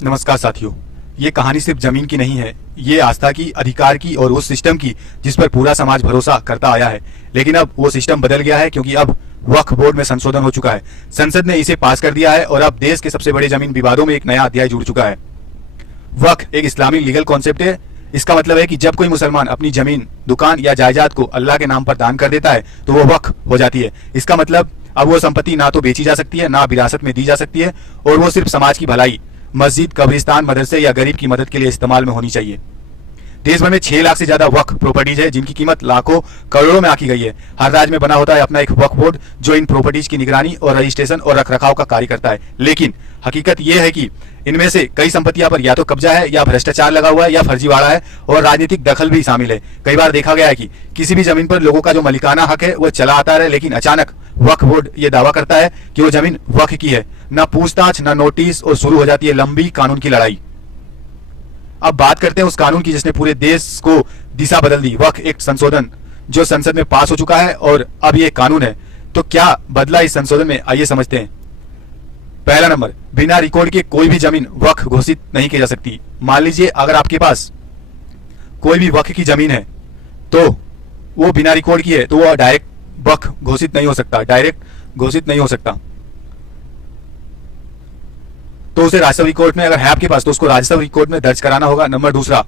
नमस्कार साथियों, ये कहानी सिर्फ जमीन की नहीं है। ये आस्था की, अधिकार की और उस सिस्टम की जिस पर पूरा समाज भरोसा करता आया है। लेकिन अब वो सिस्टम बदल गया है, क्योंकि अब वक्फ बोर्ड में संशोधन हो चुका है। संसद ने इसे पास कर दिया है और अब देश के सबसे बड़े जमीन विवादों में एक नया अध्याय जुड़ चुका है। वक्फ एक इस्लामी लीगल कॉन्सेप्ट है। इसका मतलब है कि जब कोई मुसलमान अपनी जमीन, दुकान या जायदाद को अल्लाह के नाम पर दान कर देता है तो वो वक्फ हो जाती है। इसका मतलब अब वो संपत्ति ना तो बेची जा सकती है, ना विरासत में दी जा सकती है, और वो सिर्फ समाज की भलाई, मस्जिद, कब्रिस्तान, मदरसे या गरीब की मदद के लिए इस्तेमाल में होनी चाहिए। देश भर में 6 लाख से ज्यादा वक्फ प्रॉपर्टीज है, जिनकी कीमत लाखों करोड़ों में आकी गई है। हर राज्य में बना होता है अपना एक वक्फ बोर्ड, जो इन प्रॉपर्टीज की निगरानी और रजिस्ट्रेशन और रखरखाव का कार्य करता है। लेकिन हकीकत यह है कि इनमें से कई संपत्तियां पर या तो कब्जा है, या भ्रष्टाचार लगा हुआ है, या फर्जीवाड़ा है, और राजनीतिक दखल भी शामिल है। कई बार देखा गया है कि किसी भी जमीन पर लोगों का जो मलिकाना हक है वो चला आता है, लेकिन अचानक वक्फ बोर्ड ये दावा करता है कि वो जमीन वक्फ की है। न पूछताछ, न नोटिस, और शुरू हो जाती है लंबी कानून की लड़ाई। अब बात करते हैं उस कानून की जिसने पूरे देश को दिशा बदल दी, वक्फ एक्ट संशोधन, जो संसद में पास हो चुका है और अब ये कानून है। तो क्या बदला इस संशोधन में, आइए समझते हैं। पहला नंबर, बिना रिकॉर्ड के कोई भी जमीन वक्फ घोषित नहीं की जा सकती। मान लीजिए अगर आपके पास कोई भी वक्फ की जमीन है तो वो बिना रिकॉर्ड की है, तो वो डायरेक्ट वक्फ घोषित नहीं हो सकता, तो उसे राजस्व कोर्ट में, अगर है आपके पास तो उसको राजस्व कोर्ट में दर्ज कराना होगा। नंबर दूसरा,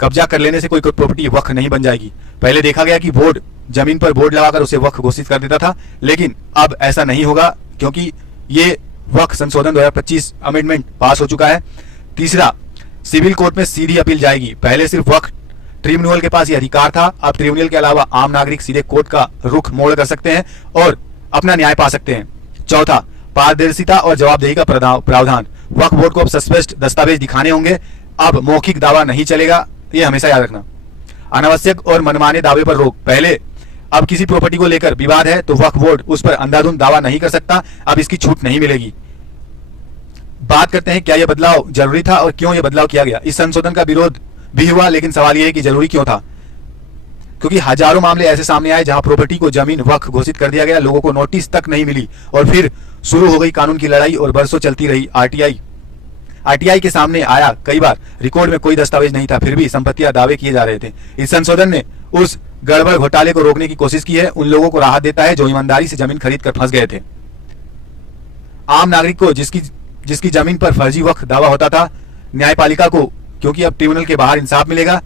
कब्जा कर लेने से कोई प्रॉपर्टी वक्फ नहीं बन जाएगी। पहले देखा गया कि बोर्ड जमीन पर बोर्ड लगाकर उसे वक्फ घोषित कर देता था, लेकिन अब ऐसा नहीं होगा, क्योंकि ये वक्फ संशोधन 2025 अमेंडमेंट पास हो चुका है। तीसरा, सिविल कोर्ट में सीधी अपील जाएगी। पहले सिर्फ वक्फ ट्रिब्यूनल के पास ये अधिकार था, अब ट्रिब्यूनल के अलावा आम नागरिक सीधे कोर्ट का रुख मोड़ कर सकते हैं और अपना न्याय पा सकते हैं। चौथा, पारदर्शिता और जवाबदेही का प्रावधान। वक्फ बोर्ड को अब स्पष्ट दस्तावेज दिखाने होंगे, अब मौखिक दावा नहीं चलेगा, ये हमेशा याद रखना। अनावश्यक और मनमाने दावे पर रोक। पहले अब किसी प्रॉपर्टी को लेकर विवाद है तो वक्फ बोर्ड उस पर अंधाधुंध दावा नहीं कर सकता, अब इसकी छूट नहीं मिलेगी। बात करते हैं क्या यह बदलाव जरूरी था और क्यों यह बदलाव किया गया। इस संशोधन का विरोध भी हुआ, लेकिन सवाल यह है कि जरूरी क्यों था। क्योंकि हजारों मामले ऐसे सामने आए जहां प्रॉपर्टी को जमीन वक्फ घोषित कर दिया गया, लोगों को नोटिस तक नहीं मिली, और फिर शुरू हो गई कानून की लड़ाई और बरसों चलती रही। आरटीआई के सामने आया, कई बार रिकॉर्ड में कोई दस्तावेज नहीं था, फिर भी संपत्तियां दावे किए जा रहे थे। इस संशोधन ने उस गड़बड़ घोटाले को रोकने की कोशिश की है, उन लोगों को राहत देता है जो ईमानदारी से जमीन खरीद कर फंस गए थे। आम नागरिक को जिसकी जमीन पर फर्जी वक्फ दावा होता था, न्यायपालिका को क्योंकि अब ट्रिब्यूनल के बाहर इंसाफ मिलेगा,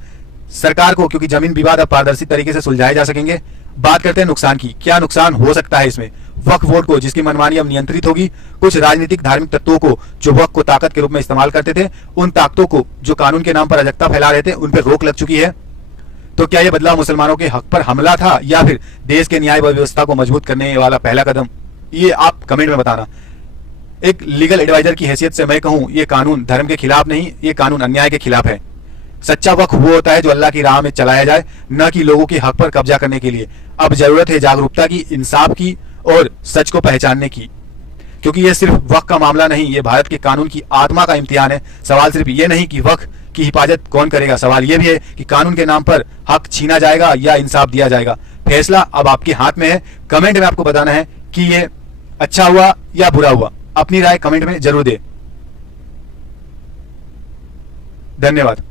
सरकार को क्योंकि जमीन विवाद अब पारदर्शी तरीके से सुलझाए जा सकेंगे। बात करते हैं नुकसान की। क्या नुकसान हो सकता है इसमें। वक्फ बोर्ड को जिसकी मनमानी अब नियंत्रित होगी, कुछ राजनीतिक धार्मिक तत्वों को जो वक्फ को ताकत के रूप में इस्तेमाल करते थे, उन ताकतों को जो कानून के नाम पर अराजकता फैला रहे थे, उन पर रोक लग चुकी है। तो क्या यह बदलाव मुसलमानों के हक पर हमला था या फिर देश के न्याय व्यवस्था को मजबूत करने वाला पहला कदम, ये आप कमेंट में बताना। एक लीगल एडवाइजर की हैसियत से मैं कहूं, ये कानून धर्म के खिलाफ नहीं, ये कानून अन्याय के खिलाफ है। सच्चा वक्फ वो होता है जो अल्लाह की राह में चलाया जाए, न कि लोगों के हक पर कब्जा करने के लिए। अब जरूरत है जागरूकता की, इंसाफ की और सच को पहचानने की, क्योंकि ये सिर्फ वक्फ का मामला नहीं, ये भारत के कानून की आत्मा का इम्तिहान है। सवाल सिर्फ ये नहीं कि वक्फ की हिफाजत कौन करेगा, सवाल ये भी है कि कानून के नाम पर हक छीना जाएगा या इंसाफ दिया जाएगा। फैसला अब आपके हाथ में है। कमेंट में आपको बताना है कि ये अच्छा हुआ या बुरा हुआ। अपनी राय कमेंट में जरूर दे। धन्यवाद।